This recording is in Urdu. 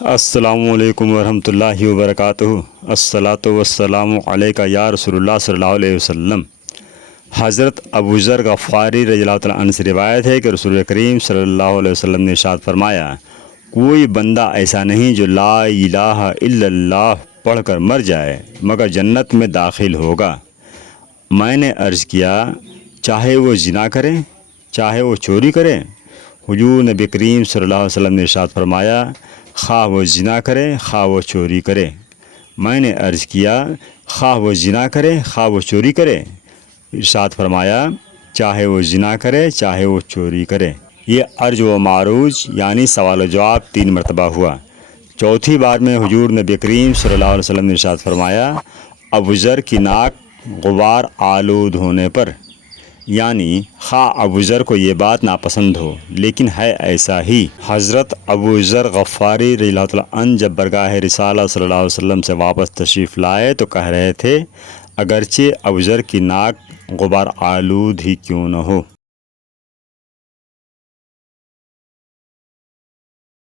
السلام علیکم ورحمۃ اللہ وبرکاتہ۔ الصلاۃ والسلام علیکہ یا رسول اللہ صلی اللہ علیہ وسلم۔ حضرت ابو ذر غفاری رضی اللہ تعالیٰ عنہ سے روایت ہے کہ رسول کریم صلی اللہ علیہ وسلم نے ارشاد فرمایا، کوئی بندہ ایسا نہیں جو لا الہ الا اللہ پڑھ کر مر جائے مگر جنت میں داخل ہوگا۔ میں نے عرض کیا، چاہے وہ زنا کرے چاہے وہ چوری کرے؟ حضور نبی کریم صلی اللہ علیہ وسلم نے ارشاد فرمایا، خواہ وہ زنا کرے خواہ وہ چوری کرے۔ میں نے عرض کیا، خواہ وہ زنا کرے خواہ وہ چوری کرے؟ ارشاد فرمایا، چاہے وہ زنا کرے چاہے وہ چوری کرے۔ یہ عرض و معروض یعنی سوال و جواب 3 مرتبہ ہوا۔ چوتھی بار میں حضور نبی کریم صلی اللہ علیہ وسلم نے ارشاد فرمایا، ابو ذر کی ناک غبار آلود ہونے پر، یعنی خواہ ابو ذر کو یہ بات ناپسند ہو لیکن ہے ایسا ہی۔ حضرت ابو ذر غفاری رضی اللہ تعالیٰ عنہ جب برگاہ رسالہ صلی اللہ علیہ وسلم سے واپس تشریف لائے تو کہہ رہے تھے، اگرچہ ابو ذر کی ناک غبار آلود ہی کیوں نہ ہو